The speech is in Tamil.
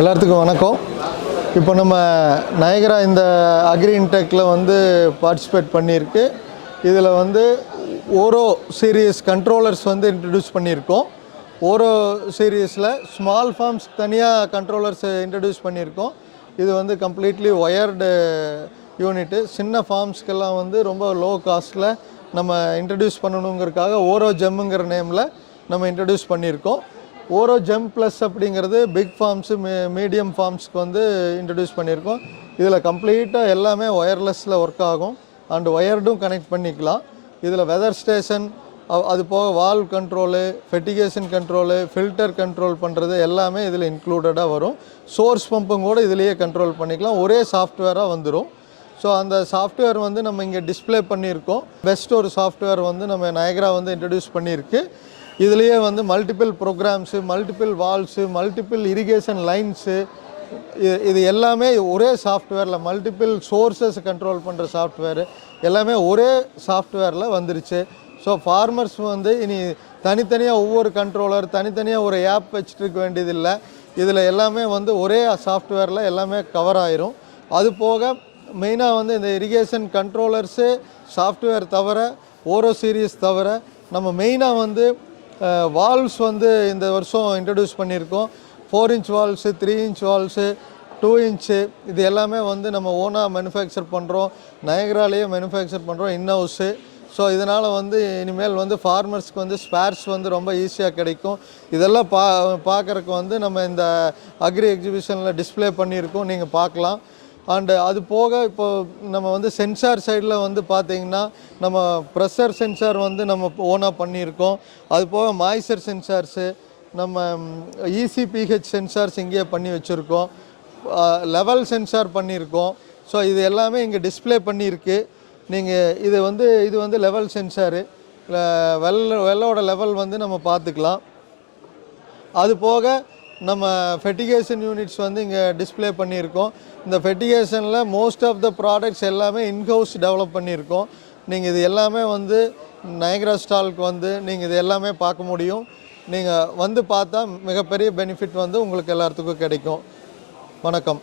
எல்லாத்துக்கும் வணக்கம். இப்போ நம்ம நயகரா இந்த அக்ரி இன்டெக்கில் வந்து பார்ட்டிசிபேட் பண்ணியிருக்கு. இதில் வந்து ஓரோ சீரியஸ் கண்ட்ரோலர்ஸ் வந்து இன்ட்ரடியூஸ் பண்ணியிருக்கோம். ஓரோ சீரியஸில் ஸ்மால் ஃபார்ம்ஸ் தனியாக கண்ட்ரோலர்ஸ் இன்ட்ரடியூஸ் பண்ணியிருக்கோம். இது வந்து கம்ப்ளீட்லி ஒயர்டு யூனிட்டு. சின்ன ஃபார்ம்ஸ்க்கெல்லாம் வந்து ரொம்ப லோ காஸ்ட்டில் நம்ம இன்ட்ரடியூஸ் பண்ணணுங்கிறதுக்காக ஓரோ ஜெம்முங்கிற நேமில் நம்ம இன்ட்ரடியூஸ் பண்ணியிருக்கோம். ஓரோ ஜெம் ப்ளஸ் அப்படிங்கிறது பிக் ஃபார்ம்ஸு மீடியம் ஃபார்ம்ஸ்க்கு வந்து இன்ட்ரடியூஸ் பண்ணியிருக்கோம். இதில் கம்ப்ளீட்டாக எல்லாமே ஒயர்லெஸில் ஒர்க் ஆகும் அண்ட் ஒயர்டும் கனெக்ட் பண்ணிக்கலாம். இதில் வெதர் ஸ்டேஷன், அது போக valve control, fertigation control, filter control பண்ணுறது எல்லாமே இதில் இன்க்ளூடடாக வரும். சோர்ஸ் பம்பும் கூட இதிலேயே கண்ட்ரோல் பண்ணிக்கலாம். ஒரே சாஃப்ட்வேராக வந்துடும். ஸோ அந்த சாஃப்ட்வேர் வந்து நம்ம இங்கே டிஸ்பிளே பண்ணியிருக்கோம். பெஸ்ட் ஒரு சாஃப்ட்வேர் வந்து நம்ம நயகரா வந்து இன்ட்ரடியூஸ் பண்ணியிருக்கு. இதுலேயே வந்து multiple programs, multiple valves, multiple irrigation lines, இது எல்லாமே ஒரே சாஃப்ட்வேரில், மல்டிபிள் சோர்ஸஸ் கண்ட்ரோல் பண்ணுற சாஃப்ட்வேரு எல்லாமே ஒரே சாஃப்ட்வேரில் வந்துருச்சு. ஸோ ஃபார்மர்ஸ் வந்து இனி தனித்தனியாக ஒவ்வொரு கண்ட்ரோலர் தனித்தனியாக ஒரு ஆப் வச்சுட்டு இருக்க வேண்டியதில்லை. இதில் எல்லாமே வந்து ஒரே சாஃப்ட்வேரில் எல்லாமே கவர் ஆயிரும். அது போக மெயினாக வந்து இந்த இரிகேஷன் கண்ட்ரோலர்ஸு சாஃப்ட்வேர் தவிர, ஓரோ சீரியஸ் தவிர நம்ம மெயினாக வந்து வால்வ்ஸ் வந்து இந்த வருஷம் இன்ட்ரடியூஸ் பண்ணியிருக்கோம். 4 inch valves, 3 inch valves, 2 inch, இது எல்லாமே வந்து நம்ம ஓனாக மேனுஃபேக்சர் பண்ணுறோம். நயகராலேயே மேனுஃபேக்சர் பண்ணுறோம் இன்ஹவுஸு. ஸோ இதனால் வந்து இனிமேல் வந்து ஃபார்மர்ஸ்க்கு வந்து ஸ்பேர்ஸ் வந்து ரொம்ப ஈஸியாக கிடைக்கும். இதெல்லாம் பார்க்குறக்கு வந்து நம்ம இந்த அக்ரி எக்ஸிபிஷனில் டிஸ்பிளே பண்ணியிருக்கோம், நீங்கள் பார்க்கலாம். அண்டு அது போக இப்போ நம்ம வந்து சென்சார் சைடில் வந்து பார்த்திங்கன்னா நம்ம ப்ரெஷர் சென்சார் வந்து நம்ம ஓனாக பண்ணியிருக்கோம். அது போக மாய்ச்சர் சென்சார்ஸு, நம்ம இசிபிஹெச் சென்சார்ஸ் இங்கேயே பண்ணி வச்சுருக்கோம். லெவல் சென்சார் பண்ணியிருக்கோம். ஸோ இது எல்லாமே இங்கே டிஸ்பிளே பண்ணியிருக்கு. நீங்கள் இது வந்து லெவல் சென்சாரு, வெள்ளோட லெவல் வந்து நம்ம பார்த்துக்கலாம். அது போக நம்ம ஃபெர்டிகேஷன் யூனிட்ஸ் வந்து இங்கே டிஸ்பிளே பண்ணியிருக்கோம். இந்த ஃபெர்டிகேஷனில் மோஸ்ட் ஆஃப் த ப்ராடக்ட்ஸ் எல்லாமே இன்ஹவுஸ் டெவலப் பண்ணியிருக்கோம். நீங்கள் இது எல்லாமே வந்து நயகரா ஸ்டாலுக்கு வந்து நீங்கள் இது எல்லாமே பார்க்க முடியும். நீங்கள் வந்து பார்த்தா மிகப்பெரிய பெனிஃபிட் வந்து உங்களுக்கு எல்லாத்துக்கும் கிடைக்கும். வணக்கம்.